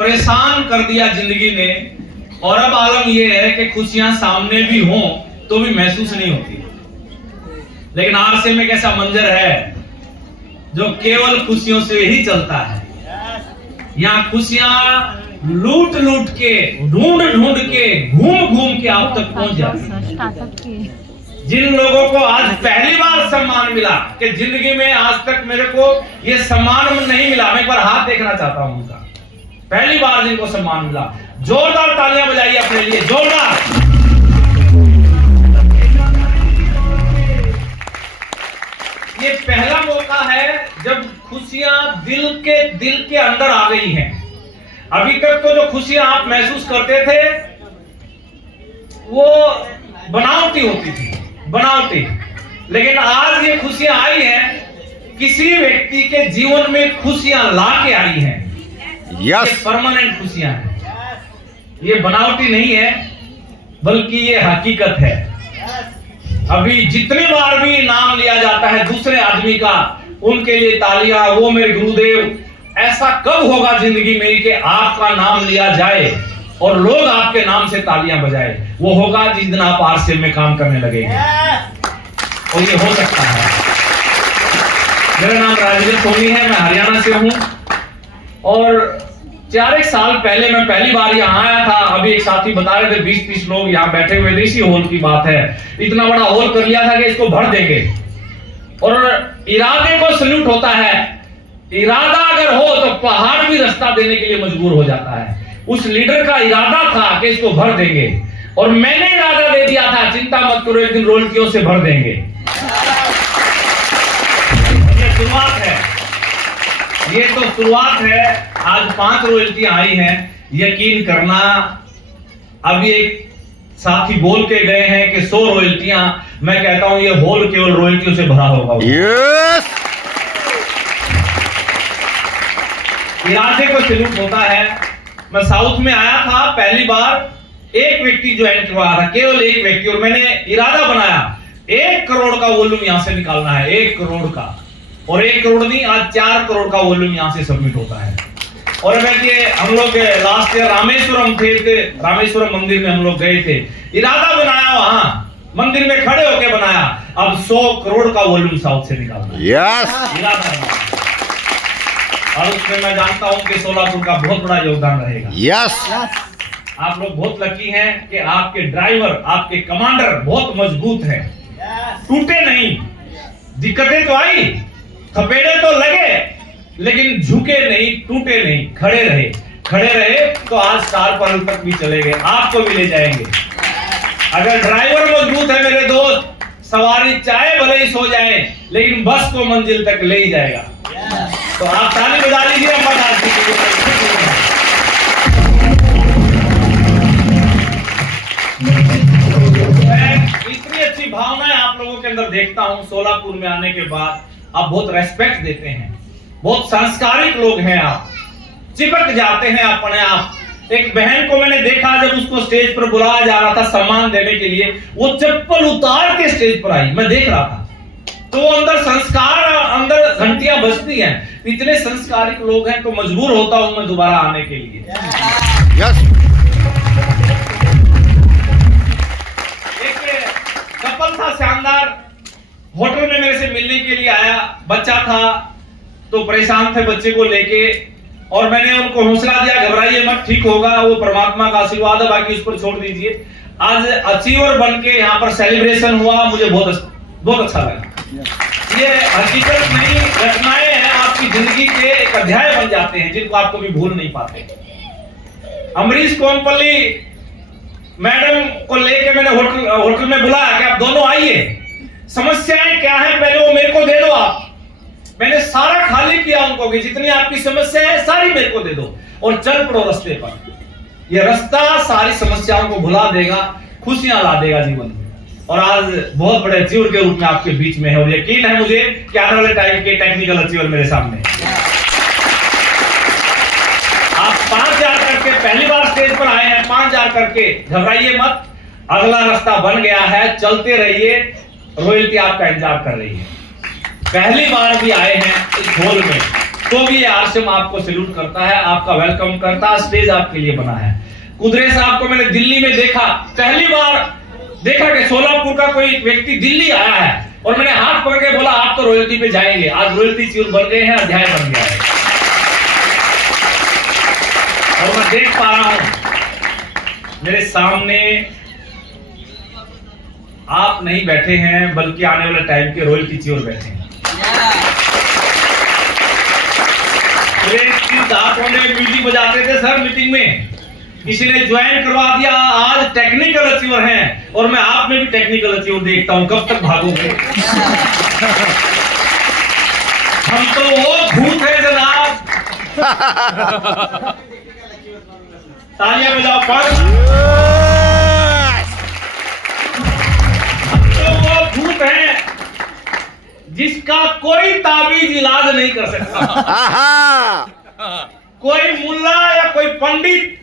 परेशान कर दिया जिंदगी ने, और अब आलम यह है कि खुशियां सामने भी हों तो भी महसूस नहीं होती। लेकिन आरसे में कैसा मंजर है जो केवल खुशियों से ही चलता है। यहाँ खुशियां लूट लूट के, ढूंढ ढूंढ के, घूम घूम के आप तक पहुंच जाती है। जिन लोगों को आज पहली बार सम्मान मिला कि जिंदगी में आज तक मेरे को ये सम्मान नहीं मिला, मैं एक बार हाथ देखना चाहता हूं उनका। पहली बार जिनको सम्मान मिला, जोरदार तालियां बजाइए अपने लिए, जोरदार। ये पहला मौका है जब खुशियां दिल के अंदर आ गई हैं। अभी तक तो जो खुशियां आप महसूस करते थे वो बनावटी होती थी, बनावटी। लेकिन आज ये खुशियां आई हैं, किसी व्यक्ति के जीवन में खुशियां लाके आई हैं। ये परमानेंट खुशियां हैं, ये बनावटी नहीं है बल्कि ये हकीकत है। अभी जितनी बार भी नाम लिया जाता है दूसरे आदमी का, उनके लिए तालियां, वो मेरे गुरुदेव। ऐसा कब होगा जिंदगी में कि आपका नाम लिया जाए और लोग आपके नाम से तालियां बजाए? वो होगा जिस दिन आप आरसीएम में काम करने लगेंगे, और ये हो सकता है। मेरा नाम राजेंद्र सोनी है, मैं हरियाणा से हूं, और 4 साल पहले मैं पहली बार यहाँ आया था। अभी एक साथी बता रहे थे 20-30 लोग यहाँ बैठे हुए थे, इसी हॉल की बात है। इतना बड़ा हॉल कर लिया था कि इसको भर देंगे, और इरादे को सल्यूट होता है। इरादा अगर हो तो पहाड़ भी रास्ता देने के लिए मजबूर हो जाता है। उस लीडर का इरादा था कि इसको भर देंगे, और मैंने इरादा दे दिया था, चिंता मत करो, एक दिन रॉयल्टियों से भर देंगे। ये शुरुआत है, ये तो शुरुआत है। आज 5 रॉयल्टियां आई हैं, यकीन करना। अभी एक साथी बोल के गए हैं कि 100 रॉयल्टियां। मैं कहता हूं ये हॉल केवल रॉयल्टियों से भरा होगा। यस, इरादे को सैल्यूट होता है। मैं साउथ में आया था पहली बार, एक व्यक्ति ज्वाइन करवाया था, केवल एक व्यक्ति, और मैंने इरादा बनाया 1 करोड़ का वॉल्यूम यहां से निकालना है, 1 करोड़ का। और 1 करोड़ नहीं, आज 4 करोड़ का वॉल्यूम यहां से सबमिट होता है। और हम लोग लास्ट ईयर रामेश्वरम थे, रामेश्वरम मंदिर में हम लोग गए थे, इरादा बनाया, वहां मंदिर में खड़े होकर बनाया, अब 100 करोड़ का वॉल्यूम साउथ से निकालना है। यस, इरादा। और उसमें मैं जानता हूं कि सोलापुर का बहुत बड़ा योगदान रहेगा। यस, आप लोग बहुत लकी हैं कि आपके ड्राइवर, आपके कमांडर बहुत मजबूत हैं, टूटे नहीं। दिक्कतें तो आई, थपेड़े तो लगे, लेकिन झुके नहीं, टूटे नहीं, खड़े रहे तो आज स्टार पर तक भी चले गए, आपको भी ले जाएंगे। अगर ड्राइवर मजबूत है मेरे दोस्त, सवारी चाहे भले ही सो जाए, लेकिन बस को मंजिल तक ले ही जाएगा। तो आप ताली बजा लीजिए अम्बादास जी के लिए। इतनी अच्छी भावनाएं आप लोगों के अंदर देखता हूं सोलापुर में आने के बाद। आप बहुत रेस्पेक्ट देते हैं, बहुत संस्कारिक लोग हैं, आप चिपक जाते हैं अपने आप। एक बहन को मैंने देखा, जब उसको स्टेज पर बुलाया जा रहा था सम्मान देने के लिए, वो चप्पल उतार के स्टेज पर आई, मैं देख रहा था। तो अंदर संस्कार, अंदर घंटियां बजती हैं। इतने संस्कारिक लोग हैं, तो मजबूर होता हूं मैं दोबारा आने के लिए। यस, एक कपल था शानदार, होटल में मेरे से मिलने के लिए आया। बच्चा था तो परेशान थे बच्चे को लेके, और मैंने उनको हौसला दिया, घबराइए मत, ठीक होगा, वो परमात्मा का आशीर्वाद है, बाकी उस पर छोड़ दीजिए। आज अचीवर बन के यहाँ पर सेलिब्रेशन हुआ, मुझे बहुत अच्छा लगा। ये हकीकत नहीं, घटनाएं हैं, आपकी जिंदगी के एक अध्याय बन जाते हैं जिनको आप कभी भूल नहीं पाते। अमरीश कोमपल्ली मैडम को लेके मैंने होटल में बुलाया कि आप दोनों आइए, समस्याएं क्या है पहले वो मेरे को दे दो आप। मैंने सारा खाली किया उनको कि जितनी आपकी समस्या है सारी मेरे को दे दो, और चल पड़ो रास्ते पर। ये रास्ता सारी समस्याओं को भुला देगा, खुशियां ला देगा जीवन में। और आज बहुत बड़े अचीवर के रूप में आपके बीच में है, और यकीन है मुझे कि आने वाले टाइम के टेक्निकल अचीवर मेरे सामने। आप 5000 करके पहली बार स्टेज पर आए हैं, 5000 करके, घबराइए मत, अगला रास्ता बन गया है, चलते रहिए, रॉयल्टी आपका इंतजार कर रही है। पहली बार भी आए हैं इस हॉल में, तो भी ये आरसीएम आपको सैल्यूट करता है, आपका वेलकम करता है, स्टेज आपके लिए बना है। कुदरे साहब को मैंने दिल्ली में देखा, पहली बार देखा कि सोलापुर का कोई व्यक्ति दिल्ली आया है और मैंने हाथ पकड़ के बोला आप तो रॉयल्टी पे जाएंगे। आज रॉयल्टी चियूर बन गए हैं, अध्याय बन गया है। और मैं देख पा रहा हूं मेरे सामने आप नहीं बैठे हैं, बल्कि आने वाले टाइम के रॉयल्टी चियूर बैठे हैं। म्यूजिक बजाते थे सर मीटिंग में, किसी ने ज्वाइन करवा दिया, आज टेक्निकल अचीवर हैं और मैं आप में भी टेक्निकल अचीवर देखता हूं। कब तक भागोगे? हम तो वो भूत है जनाब। तालियां बजाओ पर। हम तो वो भूत है जिसका कोई ताबीज इलाज नहीं कर सकता। कोई मुल्ला या कोई पंडित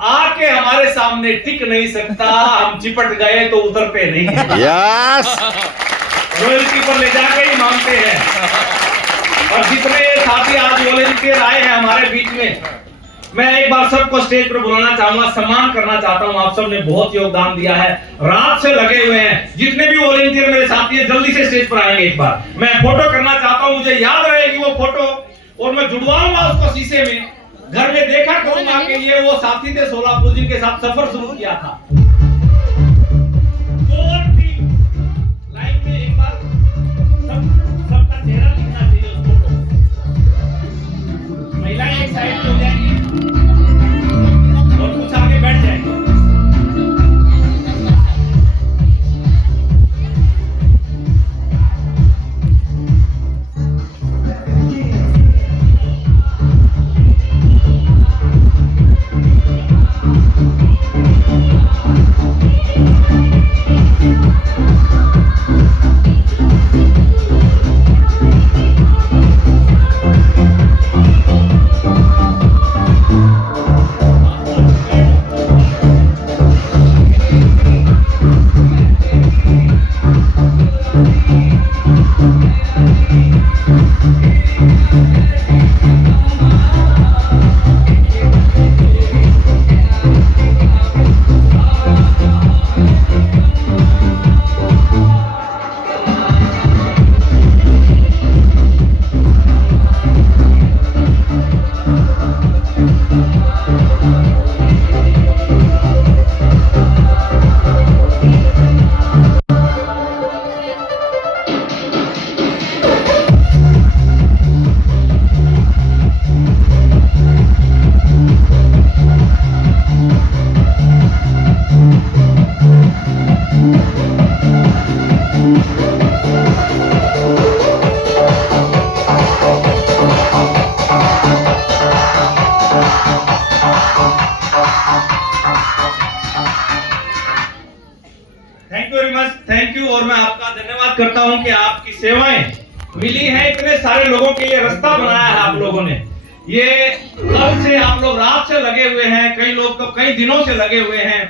आके हमारे सामने टिक नहीं सकता। हम चिपट गए तो उतरते नहीं हैं। यस, रॉयल्टी पर ले जाके ही मांगते हैं। और जितने साथी आज वॉलंटियर आए हैं हमारे बीच में, मैं एक बार सबको स्टेज पर बुलाना चाहूंगा, सम्मान करना चाहता हूं। आप सब ने बहुत योगदान दिया है, रात से लगे हुए हैं। जितने भी वॉलंटियर मेरे साथी हैं जल्दी से स्टेज पर आएंगे। एक बार मैं फोटो करना चाहता हूं, मुझे याद रहेगी वो फोटो और मैं जुड़वाऊंगा उसको शीशे में। घर में देखा करूंगा कि ये वो साथी थे सोलापुर जिनके साथ सफर शुरू किया था। लाइन में एक बार सबका चेहरा दिखना चाहिए उस फोटो। महिलाएं एक साइड पे हो जाएंगी और कुछ आगे बैठ जाएंगे। Thank you. और मैं आपका धन्यवाद करता हूं कि आपकी सेवाएं मिली हैं, इतने सारे लोगों के लिए रास्ता बनाया है आप लोगों ने। ये कल से आप लोग रात से लगे हुए हैं, कई लोग तो कई दिनों से लगे हुए हैं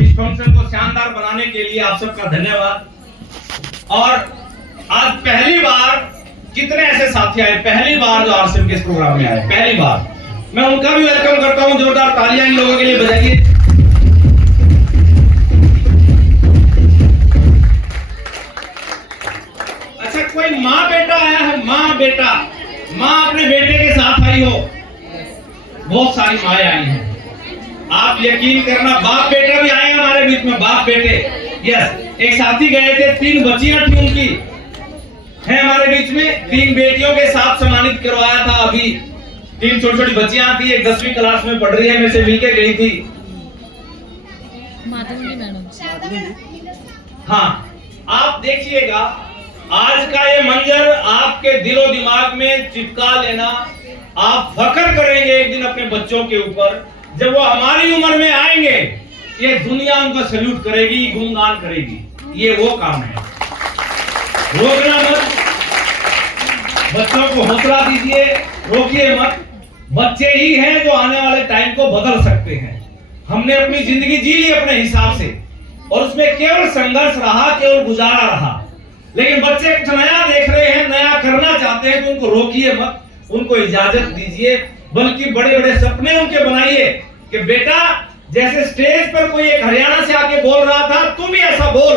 इस फंक्शन को शानदार बनाने के लिए। आप सबका धन्यवाद। और आज पहली बार कितने ऐसे साथी आए, पहली बार जो आरसीएम के इस प्रोग्राम में आए, पहली बार, मैं उनका भी वेलकम करता हूं। जोरदार तालियां इन लोगों के लिए बजाइए। अच्छा, कोई माँ बेटा आया है? माँ बेटा, माँ अपने बेटे के साथ आई हो? बहुत सारी माएं आई हैं। आप यकीन करना, बाप बेटा भी आए हमारे बीच में, बाप बेटे। यस, एक साथी गए थे, 3 बच्चियां थी उनकी, है हमारे बीच में। 3 बेटियों के साथ सम्मानित करवाया था। अभी 3 छोटी छोटी बच्चियां थी, एक 10वीं क्लास में पढ़ रही है, मेरे से मिलके गई थी। हाँ, आप देखिएगा आज का ये मंजर आपके दिलो दिमाग में चिपका लेना। आप फख्र करेंगे एक दिन अपने बच्चों के ऊपर, जब वो हमारी उम्र में आएंगे, ये दुनिया उनको सैल्यूट करेगी, गुणगान करेगी। ये वो काम है, रोकना मत, बच्चों को हौसला दीजिए, रोकिए मत। बच्चे ही हैं जो आने वाले टाइम को बदल सकते हैं। हमने अपनी जिंदगी जी ली अपने हिसाब से और उसमें केवल संघर्ष रहा, केवल गुजारा रहा। लेकिन बच्चे कुछ नया देख रहे हैं, नया करना चाहते हैं, तो उनको रोकिए मत, उनको इजाजत दीजिए, बल्कि बड़े बड़े सपने उनके बनाइए कि बेटा जैसे स्टेज पर कोई एक हरियाणा से आके बोल रहा था, तुम भी ऐसा बोल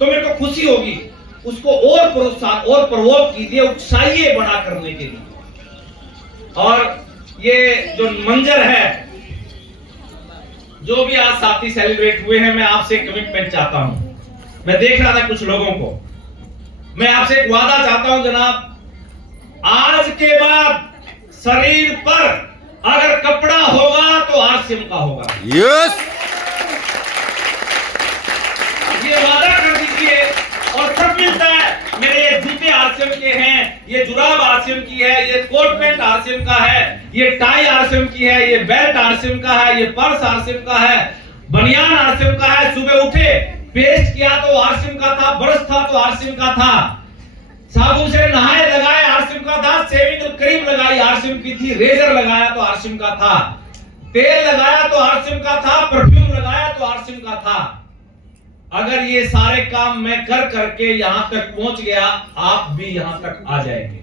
तो मेरे को खुशी होगी। उसको और प्रोत्साहन और प्रवोक कीजिए, उत्साहिए बड़ा करने के लिए। और ये जो मंजर है, जो भी आज साथी सेलिब्रेट हुए हैं, मैं आपसे कमिटमेंट चाहता हूं। मैं देख रहा था कुछ लोगों को, मैं आपसे एक वादा चाहता हूं जनाब, आज के बाद शरीर पर अगर कपड़ा होगा तो आरसीएम का होगा। यस। ये वादा कर दीजिए। और सब मिलता है, मेरे ये जूते आरसीएम के हैं, ये जुराब आरसीएम की है, ये कोट पैंट आरसीएम का है, ये टाई आरसीएम की है, ये बेल्ट आरसीएम का है, ये पर्स आरसीएम का है, बनियान आरसीएम का है। सुबह उठे पेस्ट किया तो आरसीएम का था, ब्रश था तो आरसीएम का था, साबुन से नहाए लगाए आरसीएम का था, शेविंग क्रीम लगाई आरसीएम की थी, रेजर लगाया तो आरसीएम का था, तेल लगाया तो आरसीएम का था, परफ्यूम लगाया तो आरसीएम का था। अगर ये सारे काम मैं कर करके यहां तक पहुंच गया, आप भी यहां तक आ जाएंगे।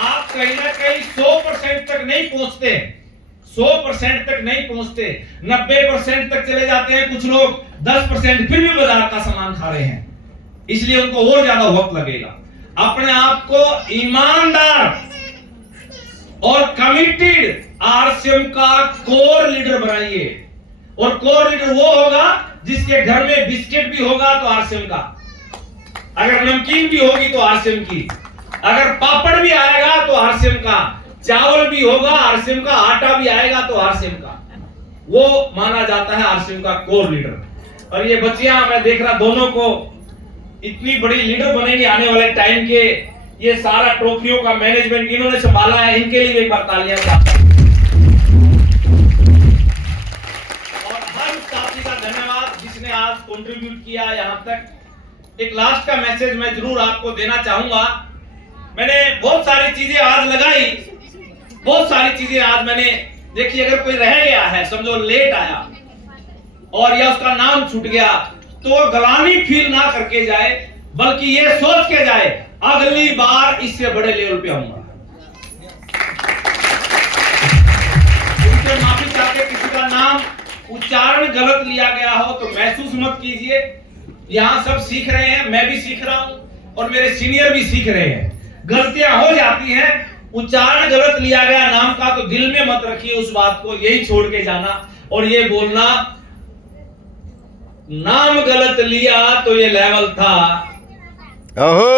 आप कहीं ना कहीं 100% तक नहीं पहुंचते, 100% तक नहीं पहुंचते, 90% तक चले जाते हैं कुछ लोग, 10% फिर भी बाजार का सामान खा रहे हैं, इसलिए उनको और ज्यादा वक्त लगेगा। अपने आप को ईमानदार और कमिटेड आरसीएम का कोर लीडर बनाइए। और कोर लीडर वो होगा जिसके घर में बिस्किट भी होगा तो आरसीएम का, अगर नमकीन भी होगी तो आरसीएम की, अगर पापड़ भी आएगा तो आरसीएम का, चावल भी होगा आरसीएम का, आटा भी आएगा तो आरसीएम का। वो माना जाता है आरसीएम का कोर लीडर। और ये बच्चियां मैं देख रहा दोनों को इतनी बड़ी लीडर बनेंगे आने वाले टाइम के। ये सारा ट्रॉफियों का मैनेजमेंट इन्होंने संभाला है, इनके लिए एक बार तालियां चाहता हूं। और हर साथी का धन्यवाद जिसने आज कंट्रीब्यूट किया यहां तक। एक लास्ट का मैसेज मैं जरूर आपको देना चाहूंगा। मैंने बहुत सारी चीजें आज लगाई, बहुत सारी चीजें आज मैंने देखी। अगर कोई रह गया है, समझो लेट आया और या उसका नाम छूट गया, तो ग्लानि फील ना करके जाए, बल्कि ये सोच के जाए अगली बार इससे बड़े लेवल पे आऊंगा। उनसे माफी चाहते किसी का नाम उच्चारण गलत लिया गया हो तो महसूस मत कीजिए। यहां सब सीख रहे हैं, मैं भी सीख रहा हूं और मेरे सीनियर भी सीख रहे हैं। गलतियां हो जाती हैं, उच्चारण गलत लिया गया नाम का तो दिल में मत रखिए उस बात को, यही छोड़ के जाना और ये बोलना नाम गलत लिया तो ये लेवल था। ओहो।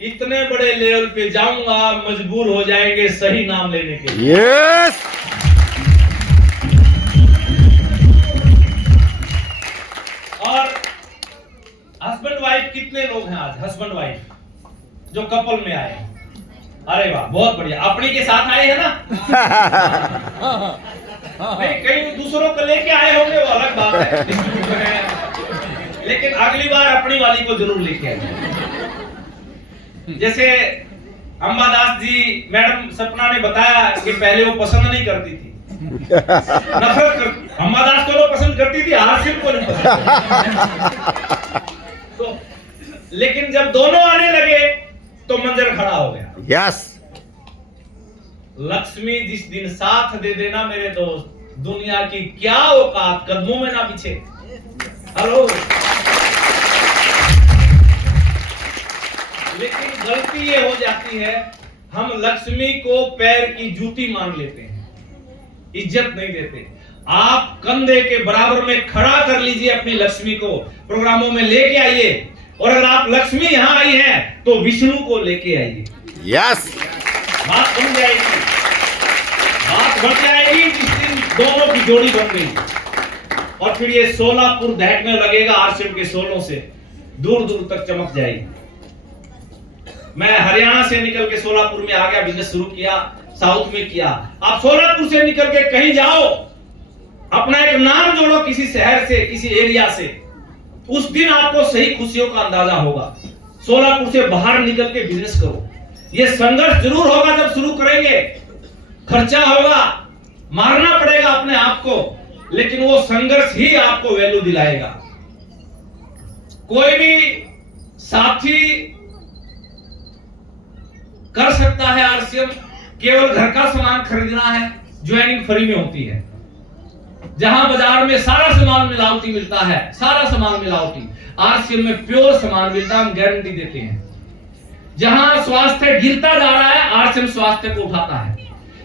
इतने बड़े लेवल पे जाऊंगा, मजबूर हो जाएंगे सही नाम लेने के लिए। यस। और हस्बैंड वाइफ कितने लोग हैं आज, हस्बैंड वाइफ जो कपल में आए? अरे वाह, बहुत बढ़िया। अपनी के साथ आए हैं ना? नहीं, कई दूसरों को लेके आए होंगे, वो अलग बात है, लेकिन अगली बार अपनी वाली को जरूर लेके आए। जैसे अंबादास जी मैडम सपना ने बताया कि पहले वो पसंद नहीं करती थी, नफरत करती। अंबादास को तो पसंद करती थी, आसिफ को नहीं पसंद। तो लेकिन जब दोनों आने लगे तो मंजर खड़ा हो गया। यस। लक्ष्मी जिस दिन साथ दे देना मेरे दोस्त, दुनिया की क्या औकात कदमों में ना पीछे। हेलो। लेकिन गलती ये हो जाती है, हम लक्ष्मी को पैर की जूती मान लेते हैं, इज्जत नहीं देते। आप कंधे के बराबर में खड़ा कर लीजिए अपनी लक्ष्मी को, प्रोग्रामों में लेके आइए। और अगर आप लक्ष्मी यहां आई है तो विष्णु को लेके आइए। यस। बात बन जाएगी, बात बढ़ जाएगी जिस दिन दोनों की जोड़ी बन गई। और फिर ये सोलापुर दहकने लगेगा आरसीएम के सोलों से, दूर दूर तक चमक जाएगी। मैं हरियाणा से निकल के सोलापुर में आ गया, बिजनेस शुरू किया, साउथ में किया। आप सोलापुर से निकल के कहीं जाओ, अपना एक नाम जोड़ो किसी शहर से, किसी एरिया से, उस दिन आपको सही खुशियों का अंदाजा होगा। सोलापुर से बाहर निकल के बिजनेस करो। ये संघर्ष जरूर होगा जब शुरू करेंगे, खर्चा होगा, मारना पड़ेगा अपने आप को, लेकिन वो संघर्ष ही आपको वैल्यू दिलाएगा। कोई भी साथी कर सकता है आरसीएम, केवल घर का सामान खरीदना है, ज्वाइनिंग फ्री में होती है। जहां बाजार में सारा सामान मिलावटी मिलता है, सारा सामान मिलावटी, आरसीएम में प्योर सामान मिलता है, हम गारंटी देते हैं। जहां स्वास्थ्य गिरता जा रहा है, आरसीएम स्वास्थ्य को उठाता है।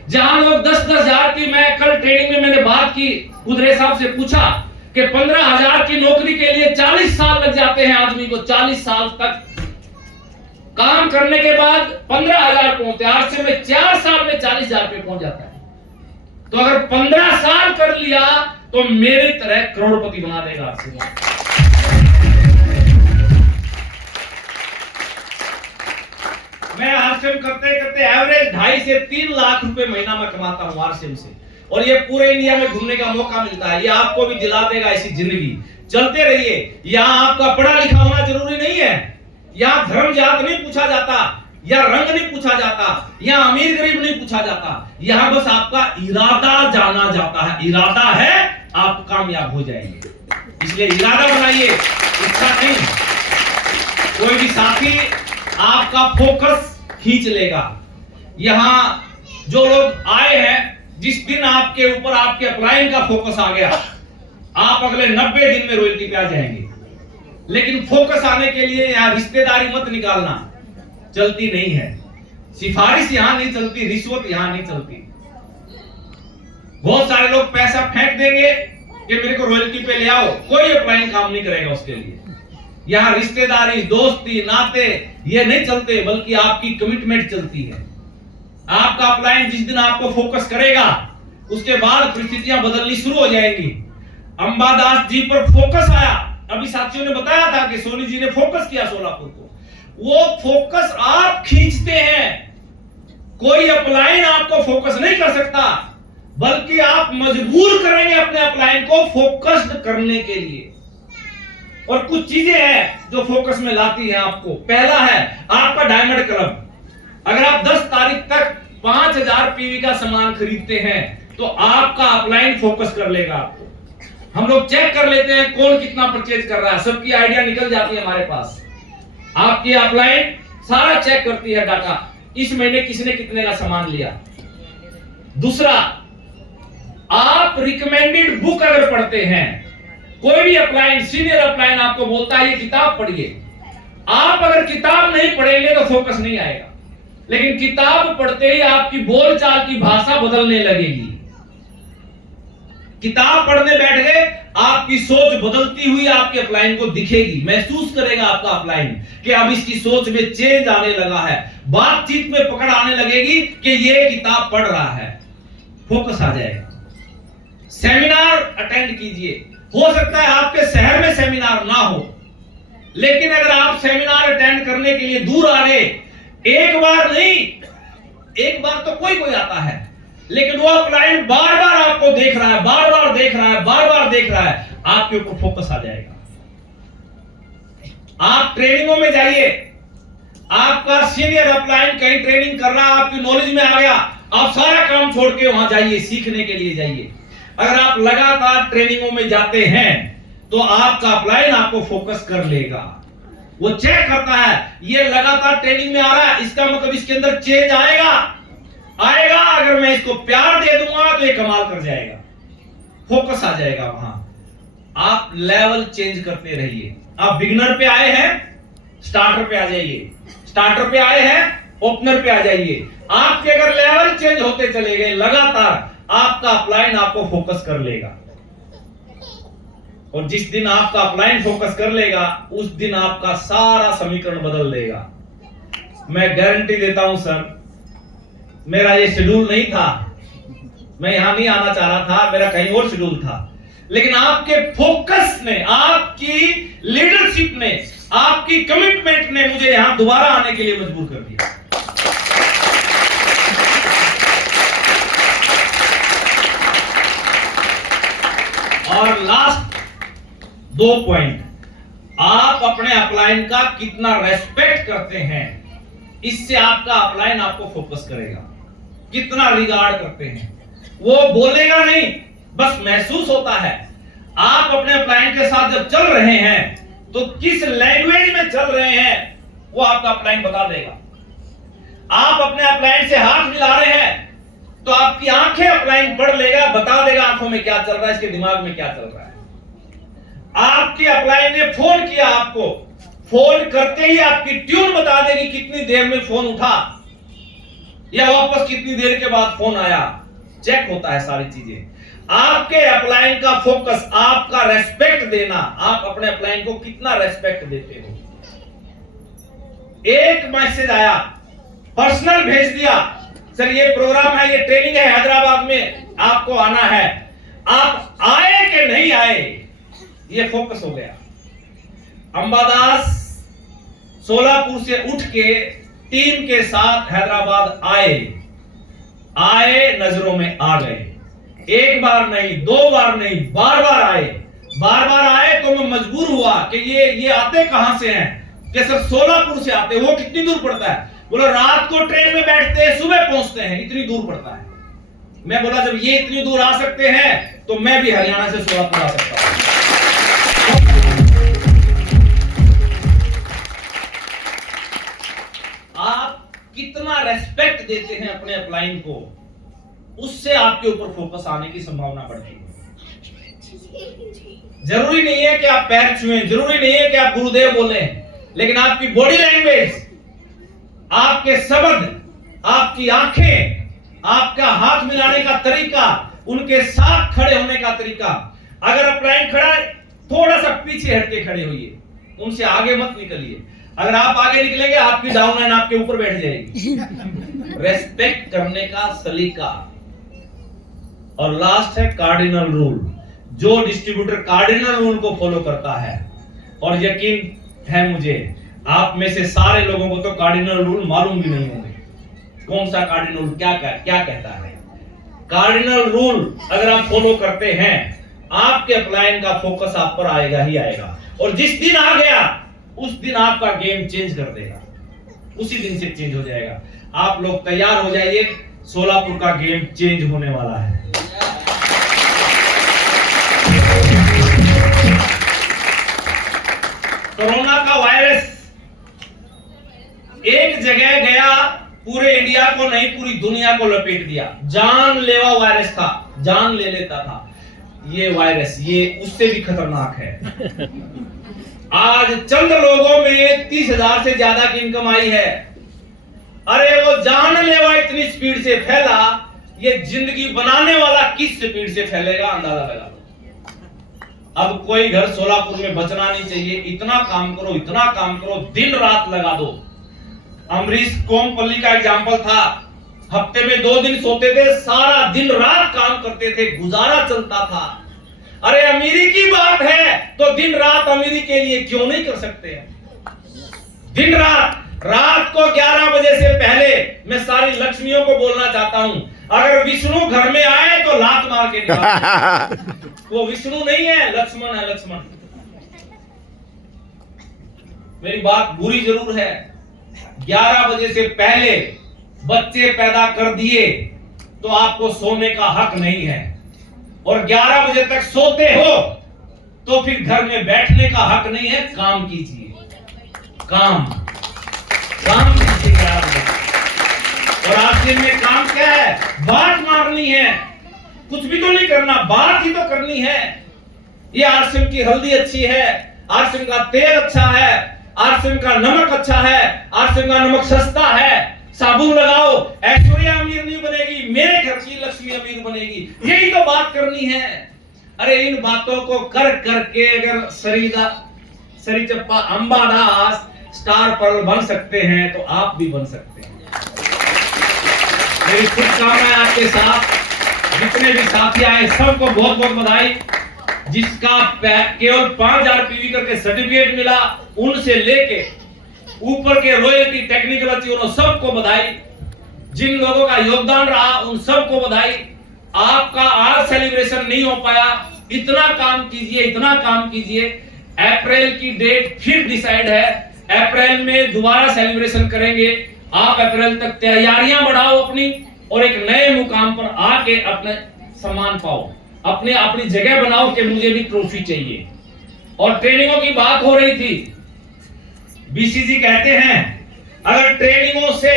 जहां लोग 10-10 हजार की, मैं कल ट्रेनिंग में मैंने बात की, कुदरे साहब से पूछा कि 15,000 की नौकरी के लिए 40 साल लग जाते हैं आदमी को, 40 साल तक काम करने के बाद 15,000 पहुंचते, आरसीएम में 4 साल में 40,000 पे पहुंच जाता है। तो अगर 15 साल कर लिया तो मेरी तरह करोड़पति बना देगा आरसीएम। मैं आरसीएम करते करते एवरेज 2.5 से 3 लाख रुपए महीना में कमाता हूं आरसीएम से, और ये पूरे इंडिया में घूमने का मौका मिलता है। ये आपको भी दिला देगा ऐसी जिंदगी। चलते रहिए। यहां आपका पढ़ा लिखा होना जरूरी नहीं है, यहां धर्म जात नहीं पूछा जाता, या रंग नहीं पूछा जाता, या अमीर गरीब नहीं पूछा जाता, यहां बस आपका इरादा जाना जाता है। इरादा है, आप कामयाब हो जाएंगे। इसलिए इरादा बनाइए, इच्छा नहीं। कोई भी साथी आपका फोकस खींच लेगा। यहां जो लोग आए हैं, जिस दिन आपके ऊपर आपके अपलाइन का फोकस आ गया, आप अगले 90 दिन में रॉयल्टी पे आ जाएंगे। लेकिन फोकस आने के लिए यहां रिश्तेदारी मत निकालना, चलती नहीं है। सिफारिश यहां नहीं चलती, रिश्वत यहां नहीं चलती। बहुत सारे लोग पैसा फेंक देंगे कि मेरे को रॉयल्टी पे ले आओ, कोई अपलाइन काम नहीं करेगा उसके लिए। यहां रिश्तेदारी, दोस्ती, नाते ये नहीं चलते, बल्कि आपकी कमिटमेंट चलती है। आपका अपलाइन जिस दिन आपको फोकस करेगा, उसके बाद परिस्थितियां बदलनी शुरू हो जाएंगी। अंबादास जी पर फोकस आया, अभी साथियों ने बताया था कि सोनी जी ने फोकस किया सोलापुर को। वो फोकस आप खींचते हैं, कोई अपलाइन आपको फोकस नहीं कर सकता, बल्कि आप मजबूर करेंगे अपने अपलाइन को फोकस्ड करने के लिए। और कुछ चीजें हैं जो फोकस में लाती हैं आपको। पहला है आपका डायमंड क्लब। अगर आप 10 तारीख तक 5,000 पीवी का सामान खरीदते हैं तो आपका अपलाइन फोकस कर लेगा आपको। हम लोग चेक कर लेते हैं कौन कितना परचेज कर रहा है, सबकी आइडिया निकल जाती है हमारे पास। आपकी अपलाइन सारा चेक करती है डाटा, इस महीने किसने कितने का सामान लिया। दूसरा, आप रिकमेंडेड बुक अगर पढ़ते हैं, कोई भी अपलाइन, सीनियर अपलाइन आपको बोलता है ये किताब पढ़िए, आप अगर किताब नहीं पढ़ेंगे तो फोकस नहीं आएगा। लेकिन किताब पढ़ते ही आपकी बोलचाल की भाषा बदलने लगेगी। किताब पढ़ने बैठ गए, आपकी सोच बदलती हुई आपके अपलाइन को दिखेगी, महसूस करेगा आपका अपलाइन कि अब इसकी सोच में चेंज आने लगा है, बातचीत में पकड़ आने लगेगी कि ये किताब पढ़ रहा है, फोकस आ जाएगा। सेमिनार अटेंड कीजिए। हो सकता है आपके शहर में सेमिनार ना हो, लेकिन अगर आप सेमिनार अटेंड करने के लिए दूर आ गए, एक बार नहीं, एक बार तो कोई कोई आता है, लेकिन वो अपलाइन बार बार आपको देख रहा है, बार बार देख रहा है, बार बार देख रहा है, आपके ऊपर फोकस आ जाएगा। आप ट्रेनिंगों में जाइए, आपका सीनियर अपलाइन कहीं ट्रेनिंग कर रहा है, आपकी नॉलेज में आ गया, आप सारा काम छोड़ के वहां जाइए, सीखने के लिए जाइए। अगर आप लगातार ट्रेनिंगों में जाते हैं तो आपका अपलाइन आपको फोकस कर लेगा। वो चेक करता है ये लगातार ट्रेनिंग में आ रहा है, इसका मतलब इसके अंदर चेंज आएगा। अगर मैं इसको प्यार दे दूंगा तो ये कमाल कर जाएगा, फोकस आ जाएगा वहां। आप लेवल चेंज करते रहिए। आप बिगिनर पे आए हैं, स्टार्टर पे आ जाइए, स्टार्टर पे आए हैं, ओपनर पे आ जाइए। आपके अगर लेवल चेंज होते चले गए लगातार, आपका अपलाइन आपको फोकस कर लेगा। और जिस दिन आपका अपलाइन फोकस कर लेगा, उस दिन आपका सारा समीकरण बदल देगा। मैं गारंटी देता हूं सर, मेरा ये शेड्यूल नहीं था, मैं यहां नहीं आना चाह रहा था, मेरा कहीं और शेड्यूल था, लेकिन आपके फोकस ने, आपकी लीडरशिप ने, आपकी कमिटमेंट ने मुझे यहां दोबारा आने के लिए मजबूर कर दिया। और लास्ट 2 पॉइंट, आप अपने अपलाइन का कितना रेस्पेक्ट करते हैं, इससे आपका अपलाइन आपको फोकस करेगा। कितना रिगार्ड करते हैं, वो बोलेगा नहीं, बस महसूस होता है। आप अपने अपलाइन के साथ जब चल रहे हैं, तो किस लैंग्वेज में चल रहे हैं वो आपका अपलाइन बता देगा। आप अपने अपलाइन से हाथ मिला रहे हैं तो आपकी आंखें अपलाइन पढ़ लेगा, बता देगा आंखों में क्या चल रहा है, इसके दिमाग में क्या चल रहा है। आपके अपलाइन ने फोन किया, आपको फोन करते ही आपकी ट्यून बता देगी कितनी देर में फोन उठा या वापस कितनी देर के बाद फोन आया। चेक होता है सारी चीजें। आपके अपलाइन का फोकस, आपका रेस्पेक्ट देना, आप अपने अपलाइन को कितना रेस्पेक्ट देते हो। एक मैसेज आया, पर्सनल भेज दिया, सर ये प्रोग्राम है, ये ट्रेनिंग है हैदराबाद में, आपको आना है, आप आए कि नहीं आए, ये फोकस हो गया। अंबादास सोलापुर से उठ के टीम के साथ हैदराबाद आए, नजरों में आ गए। एक बार नहीं, दो बार नहीं, बार बार आए तो मैं मजबूर हुआ कि ये आते कहां से हैं, कि सर सोलापुर से आते। वो कितनी दूर पड़ता है? बोला रात को ट्रेन में बैठते हैं, सुबह पहुंचते हैं, इतनी दूर पड़ता है। मैं बोला जब ये इतनी दूर आ सकते हैं तो मैं भी हरियाणा से सोलापुर आ सकता हूं। आप कितना रेस्पेक्ट देते हैं अपने अपलाइन को, उससे आपके ऊपर फोकस आने की संभावना बढ़ती है। जरूरी नहीं है कि आप पैर छुएं, जरूरी नहीं है कि आप गुरुदेव बोलें, लेकिन आपकी बॉडी लैंग्वेज, आपके शब्द, आपकी आंखें, आपका हाथ मिलाने का तरीका, उनके साथ खड़े होने का तरीका। अगर अपलाइन खड़ा है, थोड़ा सा पीछे हटके खड़े होइए, उनसे आगे मत निकलिए। अगर आप आगे निकलेंगे आपकी डाउन लाइन आपके ऊपर बैठ जाएगी। रेस्पेक्ट करने का सलीका। और लास्ट है कार्डिनल रूल। जो डिस्ट्रीब्यूटर कार्डिनल रूल को फॉलो करता है, और यकीन है मुझे आप में से सारे लोगों को तो कार्डिनल रूल मालूम भी नहीं होंगे, कौन सा कार्डिनल रूल क्या कहता है। कार्डिनल रूल अगर आप फॉलो करते हैं, आपके अपलाइन का फोकस आप पर आएगा ही आएगा, और जिस दिन आ गया उस दिन आपका गेम चेंज कर देगा, उसी दिन से चेंज हो जाएगा। आप लोग तैयार हो जाइए, सोलापुर का गेम चेंज होने वाला है। कोरोना का वायरस एक जगह गया, पूरे इंडिया को नहीं पूरी दुनिया को लपेट दिया। जानलेवा वायरस था, जान ले लेता था ये वायरस, ये उससे भी खतरनाक है। आज चंद लोगों में 30,000 से ज्यादा की इनकम आई है। अरे वो जानलेवा इतनी स्पीड से फैला, ये जिंदगी बनाने वाला किस स्पीड से फैलेगा अंदाजा लगा लो। अब कोई घर सोलापुर में बचना नहीं चाहिए। इतना काम करो, इतना काम करो, दिन रात लगा दो। अमरीश कोमपल्ली का एग्जाम्पल था, हफ्ते में 2 दिन सोते थे, सारा दिन रात काम करते थे, गुजारा चलता था। अरे अमीरी की बात है तो दिन रात अमीरी के लिए क्यों नहीं कर सकते हैं? दिन रात को 11 बजे से पहले मैं सारी लक्ष्मियों को बोलना चाहता हूं, अगर विष्णु घर में आए तो लात मार के निकाल। वो विष्णु नहीं है, लक्ष्मण है, लक्ष्मण। मेरी बात बुरी जरूर है, 11 बजे से पहले बच्चे पैदा कर दिए तो आपको सोने का हक नहीं है, और 11 बजे तक सोते हो तो फिर घर में बैठने का हक नहीं है। काम कीजिए, काम कीजिए 11 बजे। और आज दिन में काम क्या है? बात मारनी है, कुछ भी तो नहीं करना, बात ही तो करनी है। ये आरसीएम की हल्दी अच्छी है, आरसीएम का तेल अच्छा है, आरसीएम का नमक अच्छा है, आरसीएम का नमक सस्ता है, साबुन लगाओ, ऐश्वर्या अमीर नहीं बनेगी, मेरे घर की लक्ष्मी अमीर बनेगी। यही तो बात करनी है। अरे इन बातों को कर करके अगर सरिचप्पा अंबादास स्टार पर्ल बन सकते हैं तो आप भी बन सकते हैं। मेरी शुभकामनाएं आपके साथ। जितने भी साथी आए सबको बहुत बहुत बधाई। जिसका केवल 5,000 पीवी करके सर्टिफिकेट मिला, उनसे लेके ऊपर के रॉयल्टी टेक्निकल अचीवर सबको बधाई। जिन लोगों का योगदान रहा उन सबको बधाई। आपका आज सेलिब्रेशन नहीं हो पाया, इतना काम कीजिए, इतना काम कीजिए। अप्रैल की डेट फिर डिसाइड है, अप्रैल में दोबारा सेलिब्रेशन करेंगे। आप अप्रैल तक तैयारियां बढ़ाओ अपनी, और एक नए मुकाम पर आके अपने सम्मान पाओ, अपनी जगह बनाओ कि मुझे भी ट्रॉफी चाहिए। और ट्रेनिंगों की बात हो रही थी। बीसीजी कहते हैं अगर ट्रेनिंगों से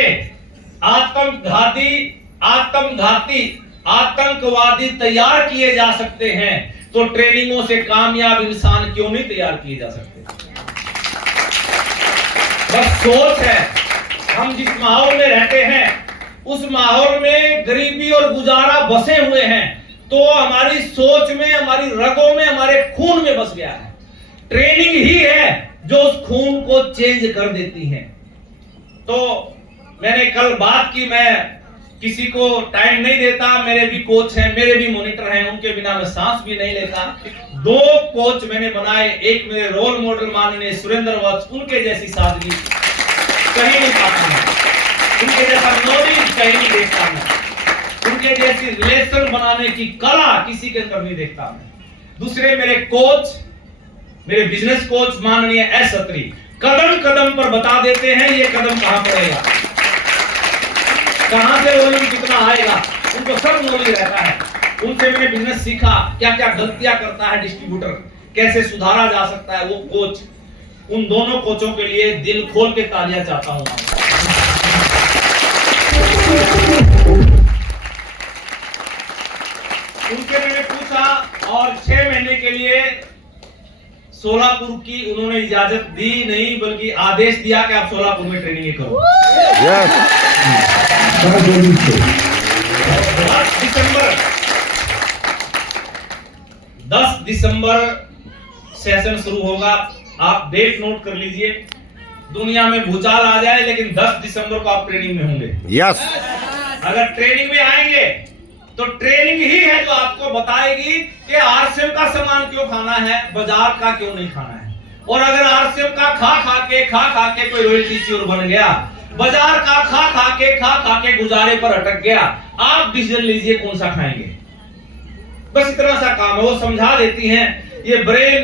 आतंकवादी तैयार किए जा सकते हैं तो ट्रेनिंगों से कामयाब इंसान क्यों नहीं तैयार किए जा सकते। बस सोच है। हम जिस माहौल में रहते हैं उस माहौल में गरीबी और गुजारा बसे हुए हैं, तो हमारी सोच में, हमारी रगों में, हमारे खून में बस गया है। ट्रेनिंग ही है जो उस खून को चेंज कर देती है। तो मैंने कल बात की, मैं किसी को टाइम नहीं देता, मेरे भी कोच हैं, मेरे भी मॉनिटर हैं, उनके बिना मैं सांस भी नहीं लेता। 2 कोच मैंने बनाए, एक मेरे रोल मॉडल माननीय सुरेंद्र वत्स, उनके जैसी सादगी कहीं नहीं पाता मैं, उनके जैसा नॉलेज कहीं नहीं देखता मैं, उनके जैसी रिलेशन बनाने की कला किसी के अंदर नहीं देखता मैं। दूसरे मेरे कोच, मेरे बिजनेस कोच माननीय एस अत्री कदम कदम पर बता देते हैं ये कदम कहां पड़ेगा, कहां से वॉल्यूम कितना आएगा, उनको सब नॉलेज रहता है। उनसे मैंने बिजनेस सीखा, क्या क्या गलतियां करता है डिस्ट्रीब्यूटर, कैसे सुधारा जा सकता है वो कोच। उन दोनों कोचों के लिए दिल खोल के तालियां चाहता हूं। उनके मैंने पूछा और 6 महीने के लिए सोलापुर की उन्होंने इजाजत दी नहीं, बल्कि आदेश दिया कि आप सोलापुर में ट्रेनिंग करो। 10 दिसंबर सेशन शुरू होगा, आप डेट नोट कर लीजिए। दुनिया में भूचाल आ जाए लेकिन 10 दिसंबर को आप ट्रेनिंग में होंगे। यस। अगर ट्रेनिंग में आएंगे तो ट्रेनिंग ही है जो आपको बताएगी कि आरसीएम का सामान क्यों खाना है, बाजार का क्यों नहीं खाना है। और अगर आरसीएम का खा के कोई रॉयल्टी चोर बन गया, बाजार का खा के गुजारे पर अटक गया, आप डिसीजन लीजिए कौन सा खाएंगे। बस इतना सा काम है, वो समझा देती हैं। ये ब्रेन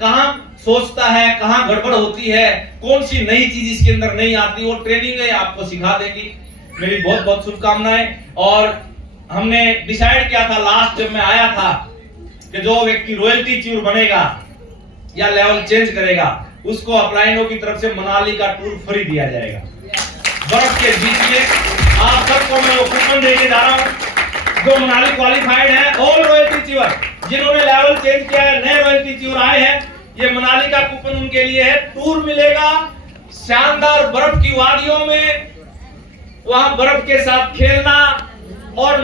कहां सोचता है, कहां गड़बड़ होती है, कौन सी नई चीज इसके अंदर नहीं आती, वो ट्रेनिंग है आपको सिखा देगी। मेरी बहुत बहुत शुभकामनाएं। और हमने डिसाइड किया था लास्ट जब मैं आया था कि जो व्यक्ति रॉयल्टी चूर बनेगा या लेवल चेंज करेगा उसको अपलाइनों की तरफ से मनाली का टूर फ्री दिया जाएगा। बर्फ के बीच में आप सबको मैं वो कूपन देके जा रहा हूं। जो मनाली क्वालिफाइड है, ऑल रॉयल्टी चूर जिन्होंने लेवल चेंज किया है, नए रॉयल्टी चूर आए हैं, ये मनाली का कूपन उनके लिए है। टूर मिलेगा शानदार बर्फ की वादियों में, वहां बर्फ के साथ खेलना और